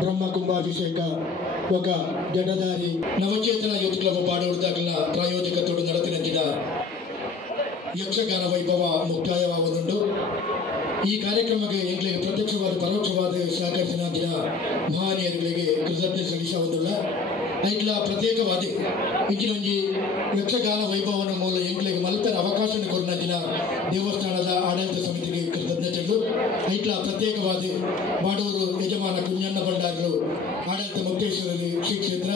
ಬ್ರಹ್ಮ ಕುಂಭಾಭಿಷೇಕ ఒక జడదారి నవచేతన youth club పాడవడదాకల ಪ್ರಾಯೋಜಕತೋಡು ನಡೆತಿನಂಚಿನ Yakshagana ವೈಭವ ಮುಕ್ತಾಯವಾಗುವುದುಂಟು. ಈ ಕಾರ್ಯಕ್ರಮಕ್ಕೆ ಎಂಗ್ಲಿಗೆ ಪ್ರತ್ಯಕ್ಷವಾದ ಪರೋಕ್ಷವಾದ ಸಹಕರಿಸಿನ ಮಹನೀಯರುಗಳಿಗೆ ಕೃತಜ್ಞತೆ ಸಲ್ಲಿಸುವುದಿಲ್ಲ. ಐಟ್ಲ ಪ್ರತ್ಯೇಕವಾದ ಇಂಚಿನೊಂಜಿ ಯಕ್ಷಗಾನ ವೈಭವನ ಮೂಲ ಎಂಗ್ಲಿಗೆ ಮಲ್ಪರ ಅವಕಾಶ ಕೊರನಂಚಿನ ದೇವಸ್ಥಾನದ ಆಡಳಿತ ಸಮಿತಿಗೆ ಕೃತಜ್ಞತೆಗಳು. ಐಟ್ಲ ಪ್ರತ್ಯೇಕವಾದ ಬಾಡೂರು ಯಜಮಾನ ಕುಂಜಣ್ಣ ಭಂಡಾರರು ಆಡಳಿತ ಮುಕ್ತೇಶ್ವರರು ಶ್ರೀ ಕ್ಷೇತ್ರ,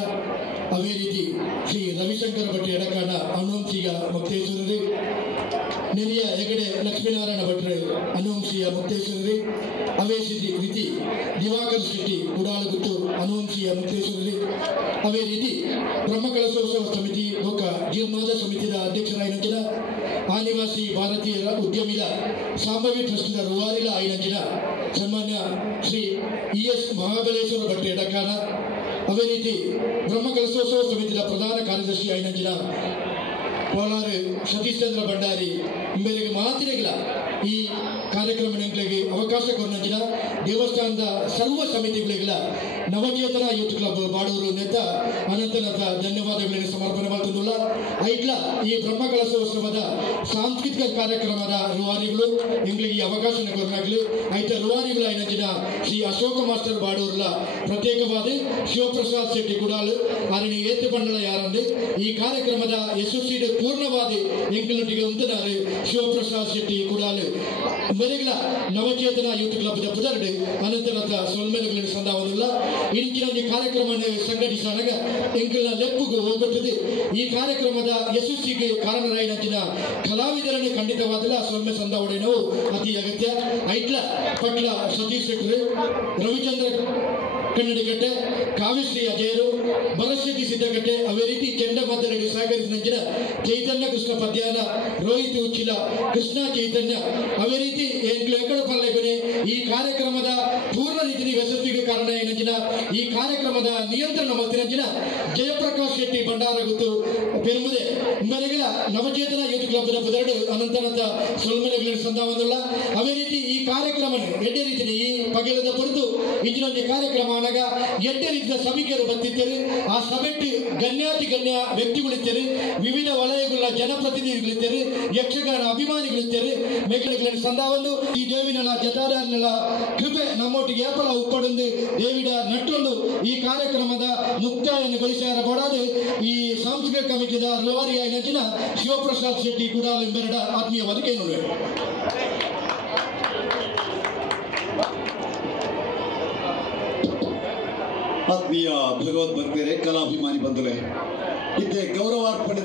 ಅವೇ ರೀತಿ ಶ್ರೀ ರವಿಶಂಕರ ಭಟ್ ಎಡಕಾಣ ಅನುವಂಶಿಯ ಮುಕ್ತೇಶ್ವರರು, ನೆರಿಯ ಹೆಗಡೆ ಲಕ್ಷ್ಮೀನಾರಾಯಣ ಭಟ್ರು ಅನುವಂಶೀಯ ಮುಕ್ತೇಶ್ವರರು, ಅವೇ ರೀತಿ ದಿವಾಕರ್ ಶೆಟ್ಟಿ ಕುಡಾಲಗುತ್ತು ಅನುವಂಶೀಯ ಮುಕ್ತೇಶ್ವರರು, ಅವೇ ರೀತಿ ಬ್ರಹ್ಮಕಲಶೋತ್ಸವ ಸಮಿತಿ ಒಕ್ಕ ಜೀರ್ಣೋದ್ಧಾರ ಸಮಿತಿಯ ಅಧ್ಯಕ್ಷರಾಯಿನಂಚಿನ ಆದಿವಾಸಿ ಭಾರತೀಯರ ಉದ್ಯಮಿಲ ಸಾಂಬವಿ ಟ್ರಸ್ಟ್ನ ರೂವಾರಿಲ ಆಯಿನಂಚಿನ ಸನ್ಮಾನ್ಯ ಶ್ರೀ ES ಮಹಾಬಲೇಶ್ವರ ಭಟ್ ಎಡಕಾನ, ಅವೇ ರೀತಿ ಬ್ರಹ್ಮಕಲಶೋತ್ಸವ ಸಮಿತಿಯ ಪ್ರಧಾನ ಕಾರ್ಯದರ್ಶಿ ಆಯಿನಂಚಿನ ಕೋಲಾರ ಸತೀಶ್ ಚಂದ್ರ ಭಂಡಾರಿ ಇಂಬೆರಿಗೆ ಮಾತಿರಗಿಲ್ಲ ಈ ಕಾರ್ಯಕ್ರಮಗಳಿಗೆ ಅವಕಾಶ ಕೊರನಂಚಿನ ದೇವಸ್ಥಾನದ ಸರ್ವ ಸಮಿತಿಗಳಿಗೆಲ್ಲ ನವಚೇತನ ಯೂತ್ ಕ್ಲಬ್ ಬಾಡೂರು ನೆತ್ತ ಅನಂತನಂತ ಧನ್ಯವಾದಗಳನ್ನು ಸಮರ್ಪಣೆ ಮಾಡ್ತಿದ್ದುಲ್ಲ. ಐಟ್ಲ ಈ ಬ್ರಹ್ಮಕಲಶೋತ್ಸವದ ಸಾಂಸ್ಕೃತಿಕ ಕಾರ್ಯಕ್ರಮದ ರೂವಾರಿಗಳು ಇಂಗ್ಲಿಗೆ ಈ ಅವಕಾಶ ಕೊರನಾಗಲಿ ಐತ ರೂವಾರಿಗಳು ಐನಂಚಿನ ಶ್ರೀ ಅಶೋಕ ಮಾಸ್ಟರ್ ಬಾಡೂರ್ಲ ಪ್ರತ್ಯೇಕವಾದ ಶಿವಪ್ರಸಾದ್ ಶೆಟ್ಟಿ ಕುಡಾಲ್ ಅರಣ್ಯ ಏತ್ತು ಬಂಡಳ ಯಾರಂದು ಈ ಕಾರ್ಯಕ್ರಮದ ಯಶಸ್ವಿ ಪೂರ್ಣವಾದ ಎಂಕಲೊಟ್ಟಿಗೆ ಉಂಟನಾರು ಶಿವಪ್ರಸಾದ್ ಶೆಟ್ಟಿ ಕುಡಾಲ್ ಮರಿಗಳ ನವಚೇತನ ಯೂತ್ ಕ್ಲಬ್ ಪುದರ್ಡು ಅನಂತರದ ಸೊಲ್ಮೆಲುಗಳನ್ನು ಸಂದಾವದಿಲ್ಲ. ಇಂಚಿನ ಈ ಕಾರ್ಯಕ್ರಮವನ್ನು ಸಂಘಟಿಸಿದಾಗ ಎಂಕಲ್ನ ಲೆಪ್ಪುಗೂ ಹೋಗುತ್ತದೆ. ಈ ಕಾರ್ಯಕ್ರಮದ ಯಶಸ್ಸಿಗೆ ಕಾರಣರಾಯಿನಂಚಿನ ಕಲಾವಿದರನ್ನು ಖಂಡಿತವಾದಲ್ಲ ಸೊಲ್ಮೆ ಸಂದಾವಣೆನವು ಅತಿ ಅಗತ್ಯ. ಐಟ್ಲ ಪಟ್ಲ ಸತೀಶ್ ಶೆಟ್ಟರು, ರವಿಚಂದ್ರ ಕನ್ನಡಿಗಟ್ಟೆ, ಕಾವ್ಯಶ್ರೀ ಅಜಯರು, ಭರಶೆಟ್ಟಿ ಸಿದ್ದಗಟ್ಟೆ, ಅವೇ ರೀತಿ ಚಂಡಮದ್ದರಿಗೆ ಸಹಕರಿಸಿದಂಚಿನ ಚೈತನ್ಯ ಕೃಷ್ಣ ಪದ್ಯಾನ, ರೋಹಿತ್ ಉಚ್ಚಿಲ, ಕೃಷ್ಣ ಚೈತನ್ಯ, ಅವೇ ರೀತಿ ಎಕ್ಕಡ ಪಲ್ಲೆಗೊನೆ ಈ ಕಾರ್ಯಕ್ರಮದ ಪೂರ್ಣ ರೀತಿಯ ಯಶಸ್ವಿಗೆ ಕಾರಣ ಏನಂಚಿನ ಈ ಕಾರ್ಯಕ್ರಮದ ನಿಯಂತ್ರಣ ಮತ್ತಿನಂಚಿನ ಜಯಪ್ರಕಾಶ್ ಶೆಟ್ಟಿ ಭಂಡಾರಗುತ್ತು ಪೆರುಮುದೆ ಮನೆಗಳ ನವಚೇತನ ಯೂತ್ ಕ್ಲಬ್ ಪುದರ್ಡು ಅನಂತನಂತ ಸೊಲ್ಮೆಲೆಗಳನ್ನು ಸಂದಾವದಿಲ್ಲ. ಅವೇ ರೀತಿ ಈ ಕಾರ್ಯಕ್ರಮವನ್ನು ಎಡ್ಡೆ ರೀತಿಯ ಈ ಪಗೆಲದ ಹೊರತು ಇಂಚಿನೊಂದು ಕಾರ್ಯಕ್ರಮ ಅನಾಗ ಎಡ್ಡೆ ರೀತಿಯ ಸಭಿಕರು ಬಂದಿದ್ದರು. ಆ ಸಭೆಟ್ಟು ಗಣ್ಯಾತಿ ಗಣ್ಯ ವ್ಯಕ್ತಿಗಳಿದ್ದರು, ವಿವಿಧ ವಲಯಗಳ ಜನಪ್ರತಿನಿಧಿಗಳಿದ್ದರು, ಯಕ್ಷಗಾನ ಅಭಿಮಾನಿಗಳಿದ್ದರು. ಮೇಘಲೆಗಳನ್ನು ಸಂದಾವನ್ನು ಈ ದೇವಿನ ಜತಾಡಾರನ ಕೃಪೆ ನಮ್ಮೊಟ್ಟಿಗೆ ಏಪಲ ಉಪ್ಪಡೊಂದು ದೇವಿಡ ನಟ್ಟೊಂದು ಈ ಕಾರ್ಯಕ್ರಮದ ಮುಕ್ತಾಯಗೊಳಿಸಾರ ಕೊಡಾದು ಈ ಸಾಂಸ್ಕೃತಿಕ ಕಮಿಟಿದ ರೂವಾರಿಯಾಗಿ ನಂಚಿನ ಶಿವಪ್ರಸಾದ್ ಶೆಟ್ಟಿ ಕುಡಾಲ್ ಎಂಬೆರಡ ಆತ್ಮೀಯವಾದ ಕೇಳುವೆ. ಆತ್ಮೀಯ ಭಗವದ್ ಭಕ್ತರೇ, ಕಲಾಭಿಮಾನಿ ಬಂಧುಗಳೇ, ಇದ್ದೇ ಗೌರವಾರ್ಪಣೆ